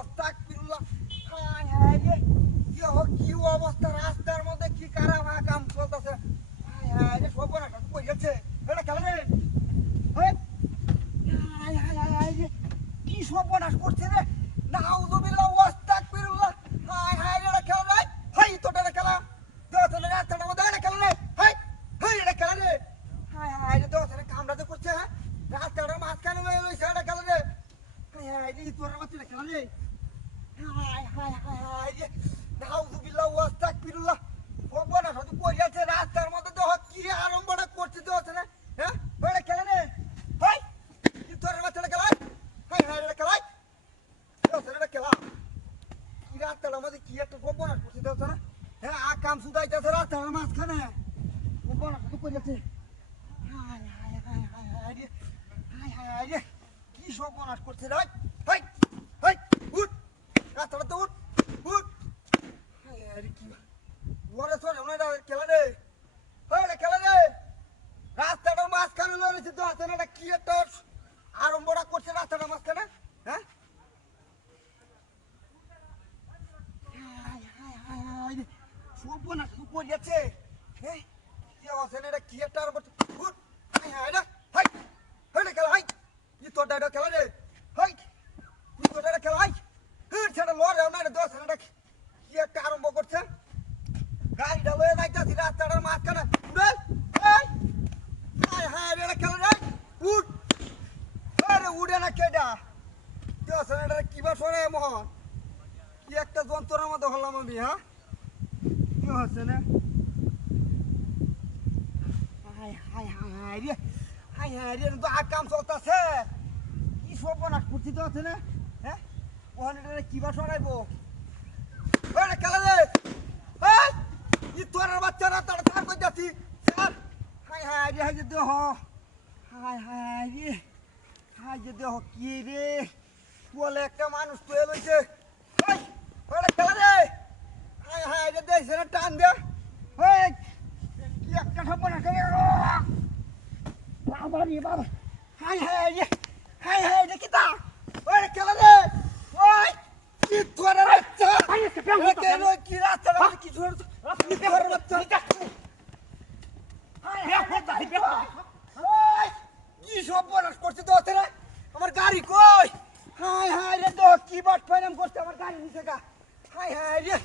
আস্তাগফিরুল্লাহ। হায় হায় রে, কি অবস্থা রাস্তার মধ্যে, কি কারবা কাম চলতেছে। হায় হায় রে, সর্বনাশ কই যাচ্ছে এটা কেন রে? হায় হায় হায় হায় রে, কি সর্বনাশ করছে রে। নাউযুবিল্লাহ ওয়া আস্তাগফিরুল্লাহ। হায় হায় রে, এটা কেন রে? হাই তোটা এটা কেন? দোতনে রাস্তার মধ্যে এটা কেন রে? হাই হাই এটা কেন রে? হায় হায় রে, দোতনে কামড়াতে করছে। হ্যাঁ, রাস্তাটার মাঝখানে লইছে এটা কেন রে? হায় হায় রে, তোর বাচ্চাটা কেন রে? হায় হায় হায় হায় রে, নাউযুবিল্লাহ ওয়া আস্তাগফিরুল্লাহ। সর্বনাশ হতে কই যাচ্ছে রাস্তার মধ্যে, দেখ কি আরম্ভটা করছে দোতনে। হ্যাঁ ওটা কেন রে? হাই কি তোর বাচ্চাটা কেন? হায় হায় রে, কেন দোতনে কেন? কি রাস্তার মধ্যে কি একটা সর্বনাশ করছে দোতনে। হ্যাঁ আকাম সুদাইতেছে রাস্তার মাঝখানে, সর্বনাশ হতে কই যাচ্ছে। হায় হায় হায় হায় হায় রে, হায় হায় হায় রে, কি সর্বনাশ করছে রে। হাই হাই উঠ, রাস্তাটা তো উঠ উঠ। হায় হায় রে, কি ওরে সরে ওনারা খেলা রে। হায় রে খেলা রে, রাস্তাটার মাঝখানে লড়েছে তো আছে না, কি একটা আরম্ভটা করছে রাস্তাটার মাঝখানে। হ্যাঁ হায় হায় হায় হায় রে, সর্বনাশ করে যাচ্ছে। হ্যাঁ কি আছে না, এটা কি একটা আরম্ভ। উঠ হায় হায় রে, হাই হায় রে খেলা, হাই কি তোরটা এটা খেলা রে। হাই কি তোরটা এটা খেলা, হাই হের ছেড়ে লড়ে ওনারা দশ এটা কি একটা আরম্ভ করছে। গাড়িটা লয়ে যাইতাছি রাস্তাটার মাঝখানে। উড়ে হাই হায় হায় রে, এটা খেলা রে। উঠ আরে উড়ে না কেডা, দশ এটা কিবা সরে মোহন, কি একটা যন্ত্রের মতো হলাম আমি। হ্যাঁ কি হচ্ছে না? হায় হায় হায় রে, হায় হায় রে, তো আর কাম চলতেছে। কি সর্বনাশ করছি তো আছে না। হ্যাঁ ওখানে এটা কিবা সরাইবো। ওরে খেলা রে, এই ই তোর বাচ্চারা তাড়া তাড়া করে যাচ্ছি। হায় হায় রে, হায় যে দেহ, হায় হায় রে, হায় যে দেহ কি রে, বলে একটা মানুষ তো এলইছে। ওরে খেলা রে, হায় হায় রে, দেখছে না টান দে। এই কি একটা সর্বনাশ করে বাবা রে বাবা। হায় হায় রে, হায় হায় রে, কিতা ওরে খেলা রে। ওই কি তোর বাচ্চা, কেন কি রাস্তা কি ছোট কি তোর বাচ্চা। হায় হায় রে, কি সর্বনাশ করছে তো আছে না, আমার গাড়ি কই। হায় হায় রে, তো কি বাট ফাইনাম করছে আমার গাড়ি নিচে গা। হায় হায় রে।